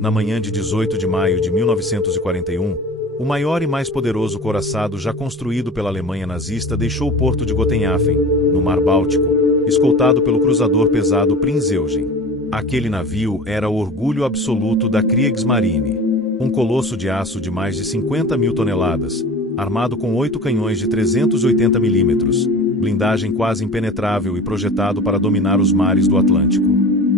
Na manhã de 18 de maio de 1941, o maior e mais poderoso couraçado já construído pela Alemanha nazista deixou o porto de Gotenhafen, no Mar Báltico, escoltado pelo cruzador pesado Prinz Eugen. Aquele navio era o orgulho absoluto da Kriegsmarine, um colosso de aço de mais de 50 mil toneladas, armado com 8 canhões de 380 milímetros, blindagem quase impenetrável e projetado para dominar os mares do Atlântico.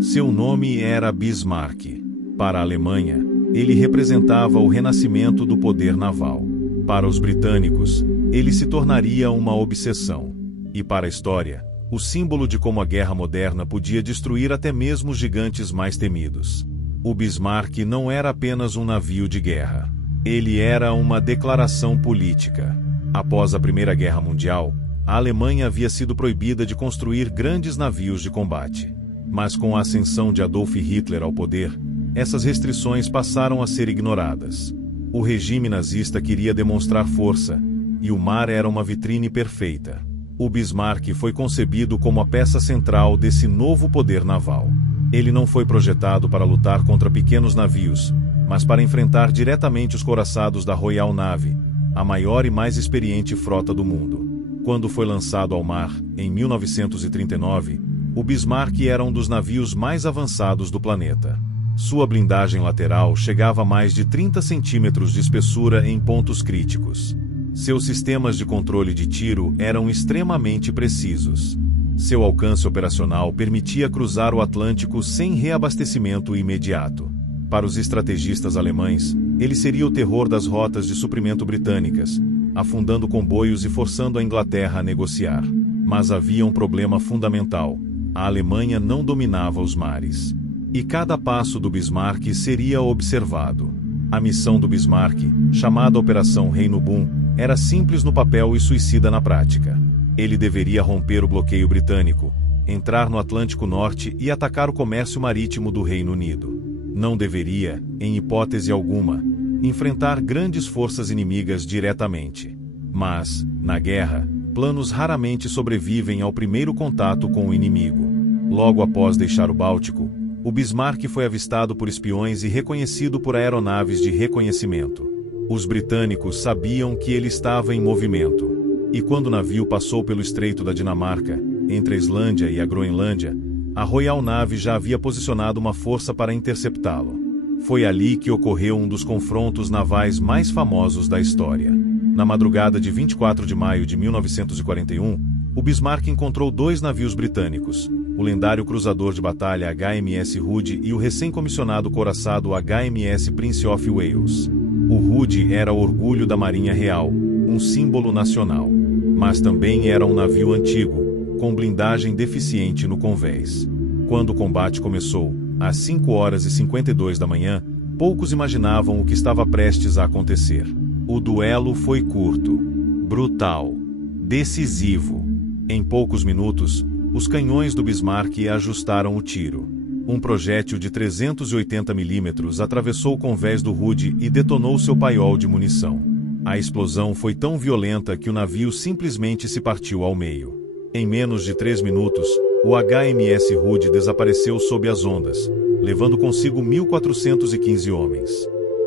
Seu nome era Bismarck. Para a Alemanha, ele representava o renascimento do poder naval. Para os britânicos, ele se tornaria uma obsessão. E para a história, o símbolo de como a guerra moderna podia destruir até mesmo os gigantes mais temidos. O Bismarck não era apenas um navio de guerra. Ele era uma declaração política. Após a Primeira Guerra Mundial, a Alemanha havia sido proibida de construir grandes navios de combate. Mas com a ascensão de Adolf Hitler ao poder, essas restrições passaram a ser ignoradas. O regime nazista queria demonstrar força, e o mar era uma vitrine perfeita. O Bismarck foi concebido como a peça central desse novo poder naval. Ele não foi projetado para lutar contra pequenos navios, mas para enfrentar diretamente os couraçados da Royal Navy, a maior e mais experiente frota do mundo. Quando foi lançado ao mar, em 1939, o Bismarck era um dos navios mais avançados do planeta. Sua blindagem lateral chegava a mais de 30 centímetros de espessura em pontos críticos. Seus sistemas de controle de tiro eram extremamente precisos. Seu alcance operacional permitia cruzar o Atlântico sem reabastecimento imediato. Para os estrategistas alemães, ele seria o terror das rotas de suprimento britânicas, afundando comboios e forçando a Inglaterra a negociar. Mas havia um problema fundamental: a Alemanha não dominava os mares. E cada passo do Bismarck seria observado. A missão do Bismarck, chamada Operação Reino Boom, era simples no papel e suicida na prática. Ele deveria romper o bloqueio britânico, entrar no Atlântico Norte e atacar o comércio marítimo do Reino Unido. Não deveria, em hipótese alguma, enfrentar grandes forças inimigas diretamente. Mas, na guerra, planos raramente sobrevivem ao primeiro contato com o inimigo. Logo após deixar o Báltico, o Bismarck foi avistado por espiões e reconhecido por aeronaves de reconhecimento. Os britânicos sabiam que ele estava em movimento. E quando o navio passou pelo Estreito da Dinamarca, entre a Islândia e a Groenlândia, a Royal Navy já havia posicionado uma força para interceptá-lo. Foi ali que ocorreu um dos confrontos navais mais famosos da história. Na madrugada de 24 de maio de 1941, o Bismarck encontrou 2 navios britânicos, o lendário cruzador de batalha HMS Hood e o recém-comissionado couraçado HMS Prince of Wales. O Hood era o orgulho da Marinha Real, um símbolo nacional. Mas também era um navio antigo, com blindagem deficiente no convés. Quando o combate começou, às 5h52 da manhã, poucos imaginavam o que estava prestes a acontecer. O duelo foi curto, brutal, decisivo. Em poucos minutos, os canhões do Bismarck ajustaram o tiro. Um projétil de 380 milímetros atravessou o convés do Hood e detonou seu paiol de munição. A explosão foi tão violenta que o navio simplesmente se partiu ao meio. Em menos de 3 minutos, o HMS Hood desapareceu sob as ondas, levando consigo 1.415 homens.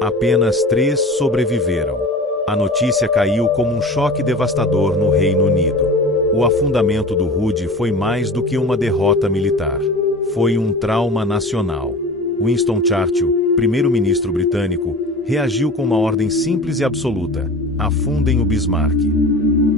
Apenas 3 sobreviveram. A notícia caiu como um choque devastador no Reino Unido. O afundamento do Hood foi mais do que uma derrota militar. Foi um trauma nacional. Winston Churchill, primeiro-ministro britânico, reagiu com uma ordem simples e absoluta: afundem o Bismarck.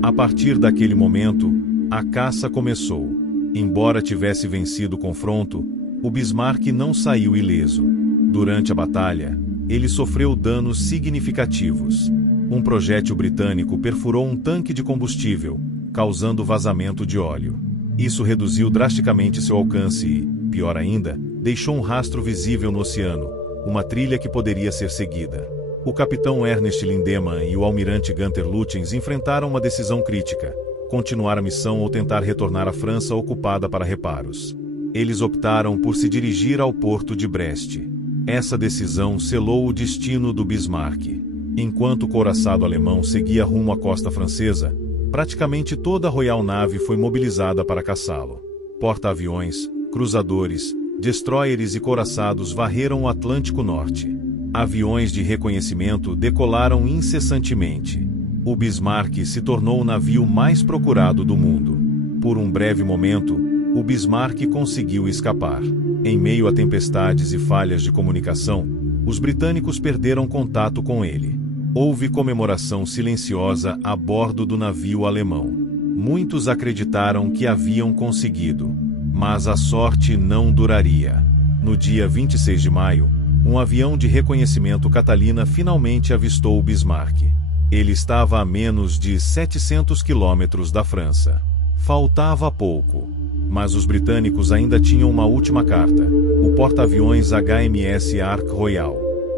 A partir daquele momento, a caça começou. Embora tivesse vencido o confronto, o Bismarck não saiu ileso. Durante a batalha, ele sofreu danos significativos. Um projétil britânico perfurou um tanque de combustível, causando vazamento de óleo. Isso reduziu drasticamente seu alcance e, pior ainda, deixou um rastro visível no oceano, uma trilha que poderia ser seguida. O capitão Ernest Lindemann e o almirante Gunther Lütjens enfrentaram uma decisão crítica: continuar a missão ou tentar retornar à França ocupada para reparos. Eles optaram por se dirigir ao porto de Brest. Essa decisão selou o destino do Bismarck. Enquanto o couraçado alemão seguia rumo à costa francesa, praticamente toda a Royal Navy foi mobilizada para caçá-lo. Porta-aviões, cruzadores, destroyers e couraçados varreram o Atlântico Norte. Aviões de reconhecimento decolaram incessantemente. O Bismarck se tornou o navio mais procurado do mundo. Por um breve momento, o Bismarck conseguiu escapar. Em meio a tempestades e falhas de comunicação, os britânicos perderam contato com ele. Houve comemoração silenciosa a bordo do navio alemão. Muitos acreditaram que haviam conseguido, mas a sorte não duraria. No dia 26 de maio, um avião de reconhecimento Catalina finalmente avistou o Bismarck. Ele estava a menos de 700 quilômetros da França. Faltava pouco, mas os britânicos ainda tinham uma última carta: o porta-aviões HMS Ark Royal.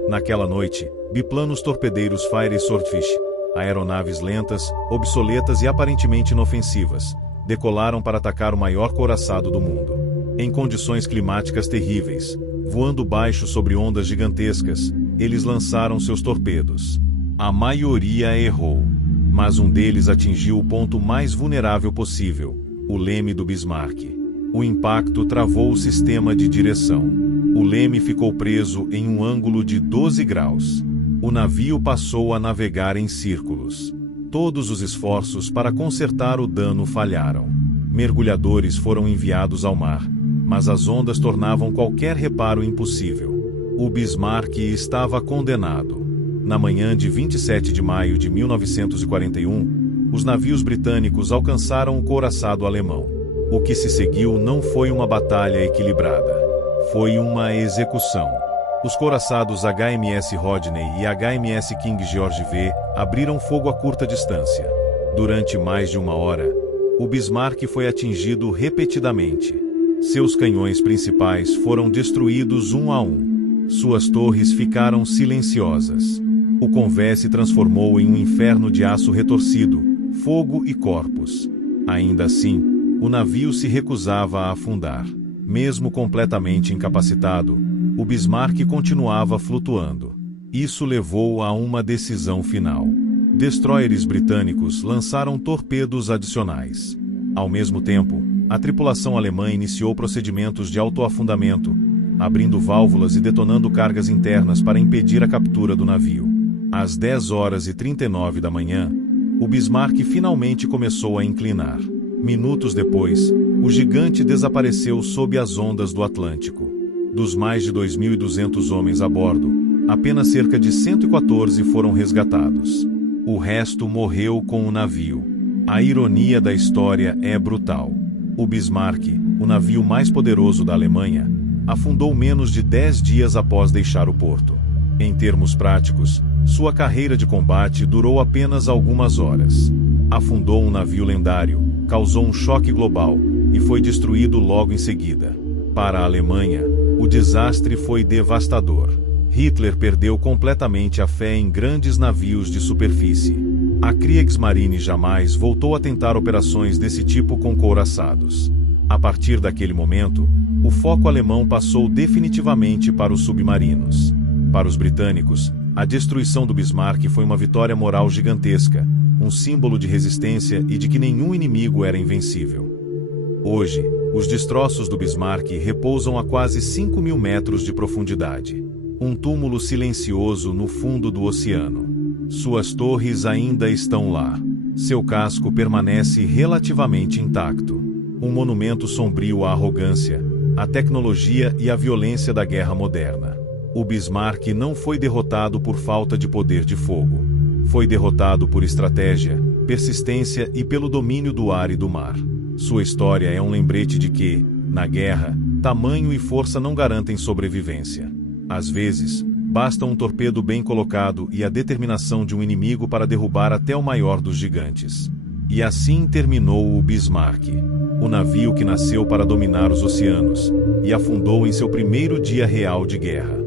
Naquela noite, biplanos torpedeiros Fire e Swordfish, aeronaves lentas, obsoletas e aparentemente inofensivas, decolaram para atacar o maior couraçado do mundo. Em condições climáticas terríveis, voando baixo sobre ondas gigantescas, eles lançaram seus torpedos. A maioria errou, mas um deles atingiu o ponto mais vulnerável possível, o leme do Bismarck. O impacto travou o sistema de direção. O leme ficou preso em um ângulo de 12 graus. O navio passou a navegar em círculos. Todos os esforços para consertar o dano falharam. Mergulhadores foram enviados ao mar, mas as ondas tornavam qualquer reparo impossível. O Bismarck estava condenado. Na manhã de 27 de maio de 1941, os navios britânicos alcançaram o couraçado alemão. O que se seguiu não foi uma batalha equilibrada. Foi uma execução. Os couraçados HMS Rodney e HMS King George V abriram fogo a curta distância. Durante mais de uma hora, o Bismarck foi atingido repetidamente. Seus canhões principais foram destruídos um a um. Suas torres ficaram silenciosas. O convés se transformou em um inferno de aço retorcido, fogo e corpos. Ainda assim, o navio se recusava a afundar. Mesmo completamente incapacitado, o Bismarck continuava flutuando. Isso levou a uma decisão final. Destroyers britânicos lançaram torpedos adicionais. Ao mesmo tempo, a tripulação alemã iniciou procedimentos de autoafundamento, abrindo válvulas e detonando cargas internas para impedir a captura do navio. Às 10h39 da manhã, o Bismarck finalmente começou a inclinar. Minutos depois, o gigante desapareceu sob as ondas do Atlântico. Dos mais de 2.200 homens a bordo, apenas cerca de 114 foram resgatados. O resto morreu com o navio. A ironia da história é brutal. O Bismarck, o navio mais poderoso da Alemanha, afundou menos de 10 dias após deixar o porto. Em termos práticos, sua carreira de combate durou apenas algumas horas. Afundou um navio lendário, causou um choque global e foi destruído logo em seguida. Para a Alemanha, o desastre foi devastador. Hitler perdeu completamente a fé em grandes navios de superfície. A Kriegsmarine jamais voltou a tentar operações desse tipo com couraçados. A partir daquele momento, o foco alemão passou definitivamente para os submarinos. Para os britânicos, a destruição do Bismarck foi uma vitória moral gigantesca, um símbolo de resistência e de que nenhum inimigo era invencível. Hoje, os destroços do Bismarck repousam a quase 5.000 metros de profundidade. Um túmulo silencioso no fundo do oceano. Suas torres ainda estão lá. Seu casco permanece relativamente intacto. Um monumento sombrio à arrogância, à tecnologia e à violência da guerra moderna. O Bismarck não foi derrotado por falta de poder de fogo. Foi derrotado por estratégia, persistência e pelo domínio do ar e do mar. Sua história é um lembrete de que, na guerra, tamanho e força não garantem sobrevivência. Às vezes, basta um torpedo bem colocado e a determinação de um inimigo para derrubar até o maior dos gigantes. E assim terminou o Bismarck, o navio que nasceu para dominar os oceanos, e afundou em seu primeiro dia real de guerra.